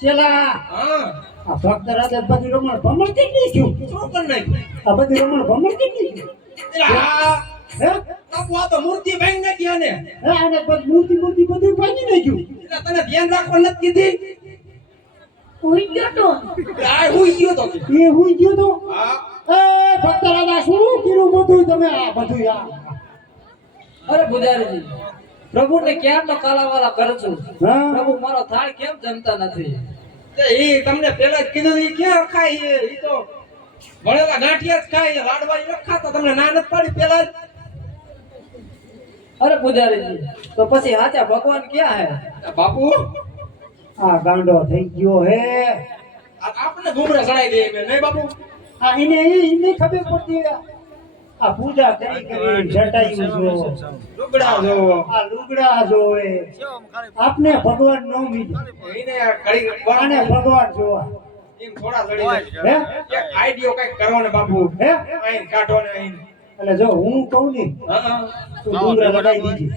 ચેલા! આ ભક્ત રાજા બધી રમણ ભમર કેટલી ગયું શું કર નાખ્યું? આ બધી રમણ ભમર કેટલી ગયું એટલે આ હે? બાપુ આ તો મૂર્તિ ભાંગી નાખી આને. હે આને બધી મૂર્તિ મૂર્તિ બધું ભાંગી નાખ્યું. એટલે તને ધ્યાન રાખવા નથી કીધી? ઉઈ ગયો તો. આ હુઈ ગયો તો. એ હુઈ ગયો તો? હા. એ ભક્ત રાજા શું કર્યું બધું તમે આ બધું આ અરે પૂજારીજી. પ્રભુને કેમ ન કાલાવાલા કરું છું? હા. પ્રભુ મારો થાળ કેમ જમતા નથી? તે ઈ તમને પેલા જ કીધું એ ક્યાં ખાય એ તો ભણેલા ગાંઠિયા જ ખાય છે લાડવા ઈ ખાતા તમને ના નથી પાડી પેલા જ? અરે પૂજારીજી તો પછી હાચા ભગવાન ક્યાં હે? બાપુ? આ ગાંડો થઈ ગયો હે. આ આપણે ઘૂમરે સડાઈ દે નહીં બાપુ? હા એને એને ખબર પડતી આ પૂજા કરી કરી જટાયું જો લુગડા જોવો આ લુગડા જોવે. આપને ભગવાન નો મીધું. એને આને ભગવાન જોવા. એમ થોડા સડી હે? આઈડિયો કંઈક કરવાનો બાપુ. હે? આઈન કાઢો ને આઈન એટલે જો હું કહું ને હા તું ડુંગરા લગાવી દીધી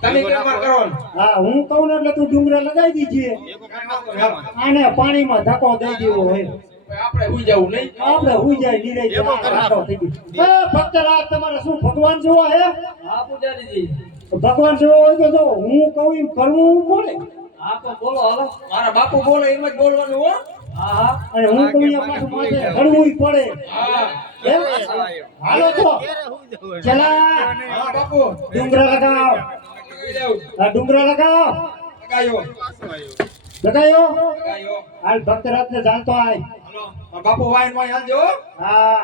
તમે કેમ માર હા હું કહું ને એટલે તું ડુંગરા લગાવી દીધી આને પાણીમાં ધક્કો દઈ દેવો હોય. આપણે હુઈ જવું નહીં. આપણે હુઈ જાય થઈ ફક્ત રાત તમારે શું ભગવાન જોવા હે? હા પૂજારીજી. ભગવાન જોવા હોય તો જો હું કહું એમ કરવું બોલે. હા તો બોલો હાલો. મારા બાપુ બોલે એમ જ બોલવાનું હો. હા હા. અને હું કહું એમ પાછું માથે ચડવું પડે. હાલો તો. ચલા. બાપુ. ડુંગરા લગાવ. આ ડુંગરા લગાવ. લગાયો. લગાયો હાલ ભક્ત રાતને જાણતો આય. બાપુ વાય વાઈન હાલજો હો. હા.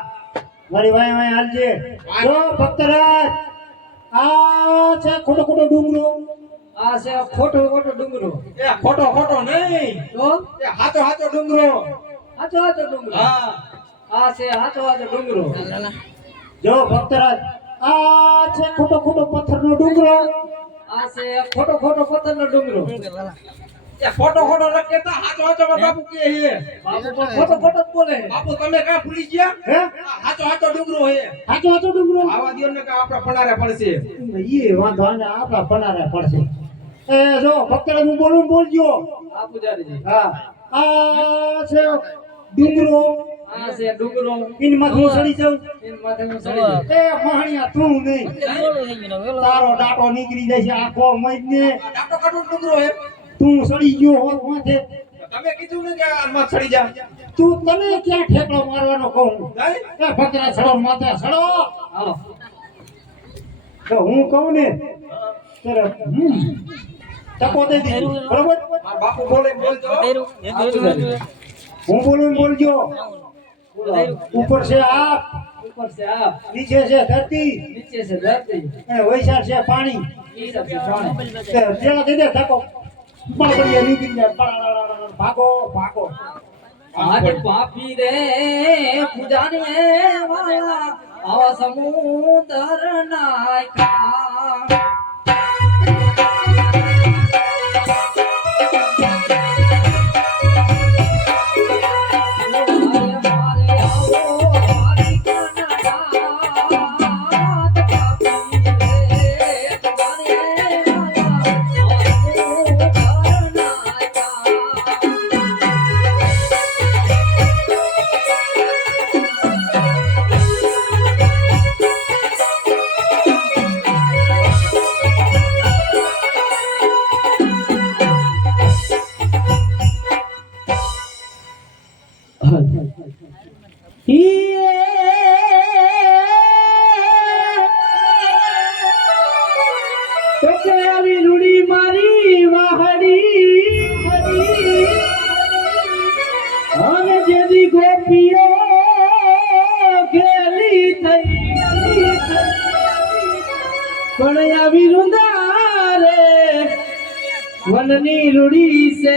મારી વાય વાય હાલજે. જો ભક્તરાજ આ છે ખોટો ખોટો ડુંગરો. આ છે ખોટો ખોટો ડુંગરો. એ ખોટો ખોટો નહીં. તો એ હાચો હાચો ડુંગરો. હાચો હાચો ડુંગરો. હા. આ છે હાચો હાચો ડુંગરો. જો ભક્તરાજ આ છે ખોટો ખોટો પથ્થરનો ડુંગરો. આ છે ખોટો ખોટો પથ્થરનો ડુંગરો. એ ફોટો ખોટો ન કહેતા હાચો હાચો બાપુ કે હે. બાપુ ફોટો જ બોલે. બાપુ તમે કા ભૂલી ગયા? હે? આ હાચો હાચો ડુંગરો હે. હાચો હાચો ડુંગરો. આવા દિયો ને કાં આપડા પણારે પડશે? ઈ વાંધો ને આપડા પણારે પડશે. એ જો ભક્તરાજ હું બોલું બોલજો. હા પૂજારીજી. હા. આ છે ડુંગરો. આ છે ડુંગરો. ઇન માથું સડી જાઉં? એન માથે હું ચડી જાઉં. એ મહાણિયા તું નહીં. તારો ડાટો નીકળી જાય છે આખો મહિને. ડાટો ડાકો કાઢું ડુંગરો હે. તું સડી ગયો હોત માથે. તમે કીધું ને કે આમાં સડી જા. તું તને ક્યાં ઠેકડો મારવાનો કહું? કે એ સડો માથે સડો. તો હું કહું ને હમ ટકો દઈ દીધું. બરોબર? બાપુ બોલે બોલજો. હું બોલું બોલજો. ઉપર છે આપ ઉપર છે આ નીચે છે ધરતી. નીચે છે ધરતી. અને વૈશાળ છે પાણી. પેલા દઈ દે ધક્કો બાબડીએ નીકળી જાય. ભાગો ભાગો આજ પાપી રે પૂજારી વાળા આવા સમુદર નાયકા પણ આવી રૂંદા રે. વનની રૂડી સે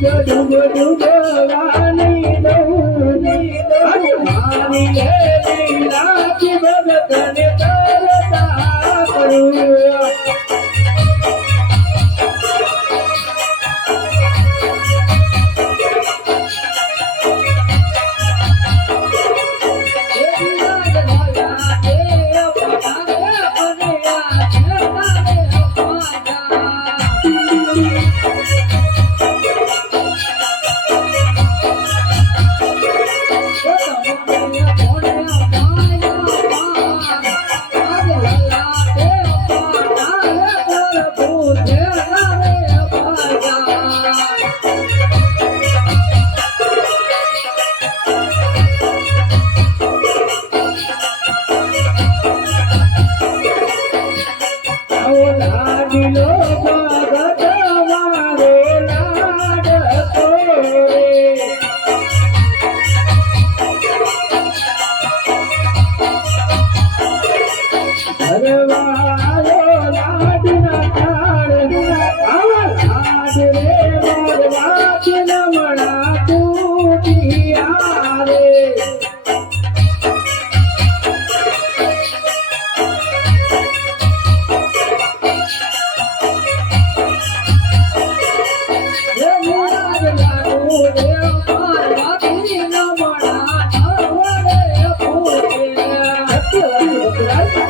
દૂધ દૂધ દૂધ રાની દૂધ દૂધ રાની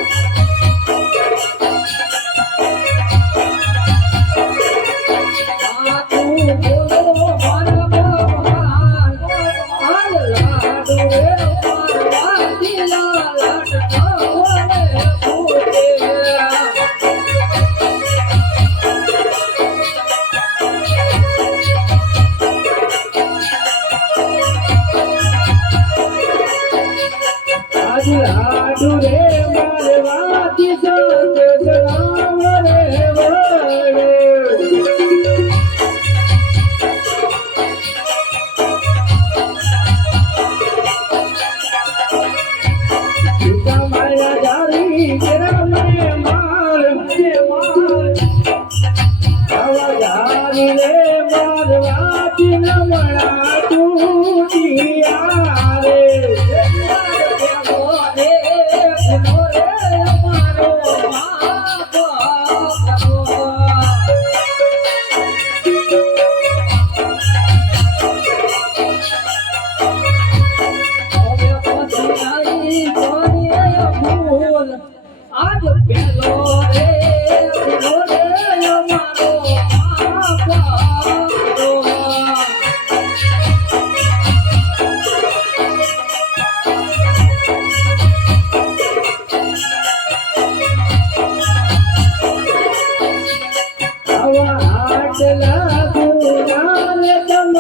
Thank you. Thank you.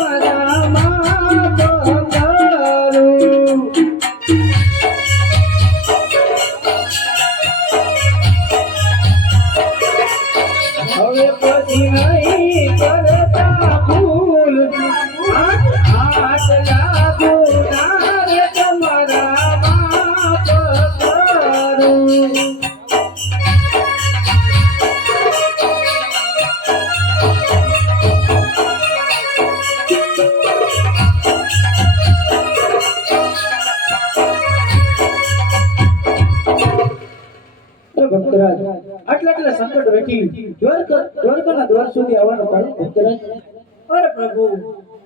તમારા આટલા આટલા સંકટ વેઠી દ્વારકાના દ્વાર સુધી આવવાનું કારણ ભક્તરાજ. અરે પ્રભુ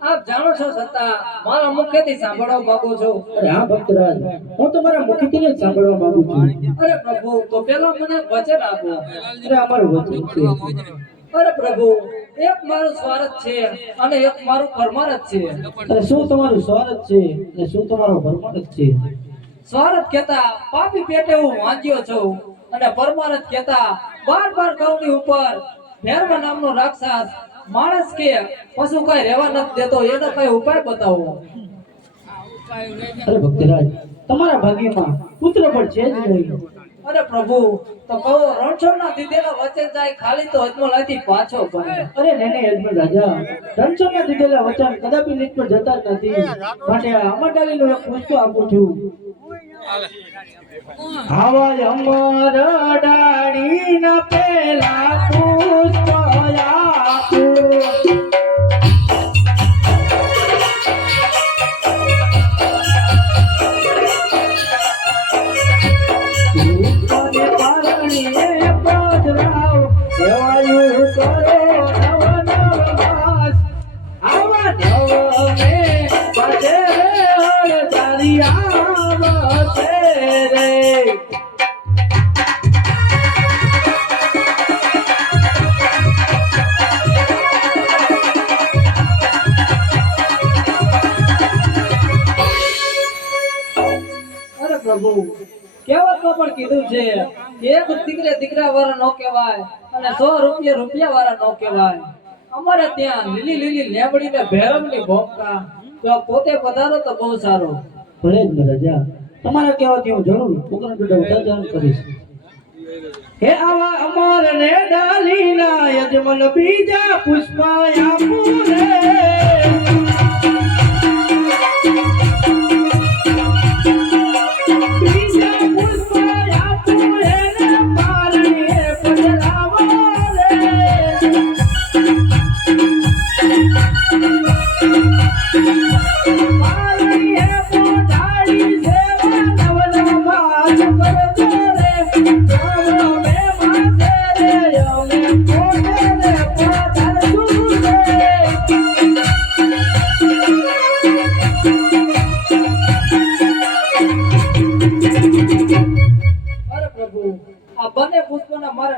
આપ જાણો છો સત્તા મારા મુખેથી સાંભળવા માંગો છો. અરે હા ભક્તરાજ હું તમારા મુખેથી જ સાંભળવા માંગુ છું. અરે પ્રભુ તો પેલા મને વચન આપો. અરે અમારું વચન છે. અરે પ્રભુ એક મારું સ્વાર્થ છે અને એક મારું પરમારથ છે. અરે શું તમારું સ્વાર્થ છે? અને શું તમારો પરમાર્થ છે? સ્વાર્થ કહેતા પાપી પેટે હું વાંચ્યો છું. અને પરમારથ કહેતા બાર બાર ગૌની ઉપર ભેરવા નામનો રાક્ષસ માણસ કે પશુ કઈ રહેવા નથી દેતો એનો કઈ ઉપાય બતાવો. અરે ભક્તિરાજ તમારા ભાગ્યમાં પુત્ર પણ છે જ નહીં. અરે પ્રભુ તો કહો રણછોડના દીધેલા વચન જાય ખાલી તો અજમલાથી પાછો પડે અરે નેને યજમાન રાજા રણછોડના દીધેલા વચન કદાપી નિષ્ફળ જતા જ નથી. માટે અમરડાલીનું એક પુષ્પ આપું છું. આવા અમર ડાળીના પેલા પ્રભુ કહેવતમાં પણ કીધું છે એક દીકરે દીકરા વાળા નો કહેવાય અને સો રૂપિયા રૂપિયા વાળા નો કહેવાય. અમારે ત્યાં લીલી લીલી લેબડી ને ભેરવની ભોંકા તો પોતે પધારો તો બહુ સારો. ભલે જ ને રાજા તમારા કહેવાથી હું જરૂર છોકરા પેટે ઉદાહરણ કરીશ. હે આવા અમર ને બીજા પુષ્પ આપું બીજા પુષ્પ આપું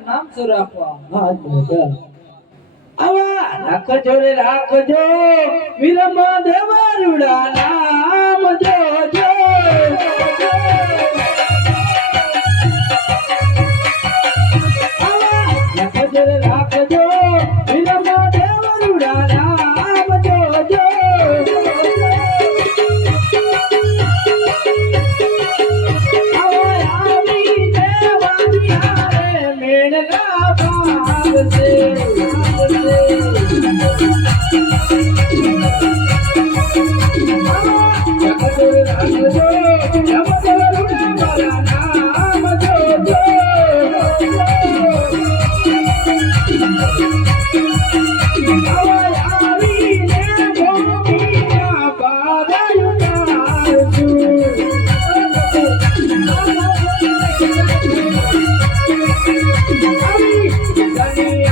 નામ સુરાપા રાખવા હા ચાલ આવા, રાખજો રે, રાખજો. વિરમ દેવરુડા નામ જોજો રાખજો રે, રાખજો. અરે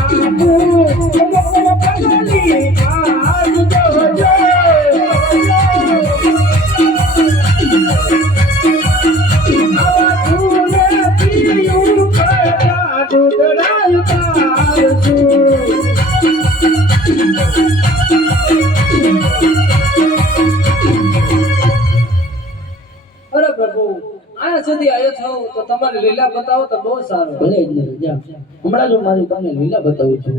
છો તો તમારી લીલા બતાવો તો બહુ સારું. ભલે હમણાં જો મારી તમને લીલા બતાવું છું.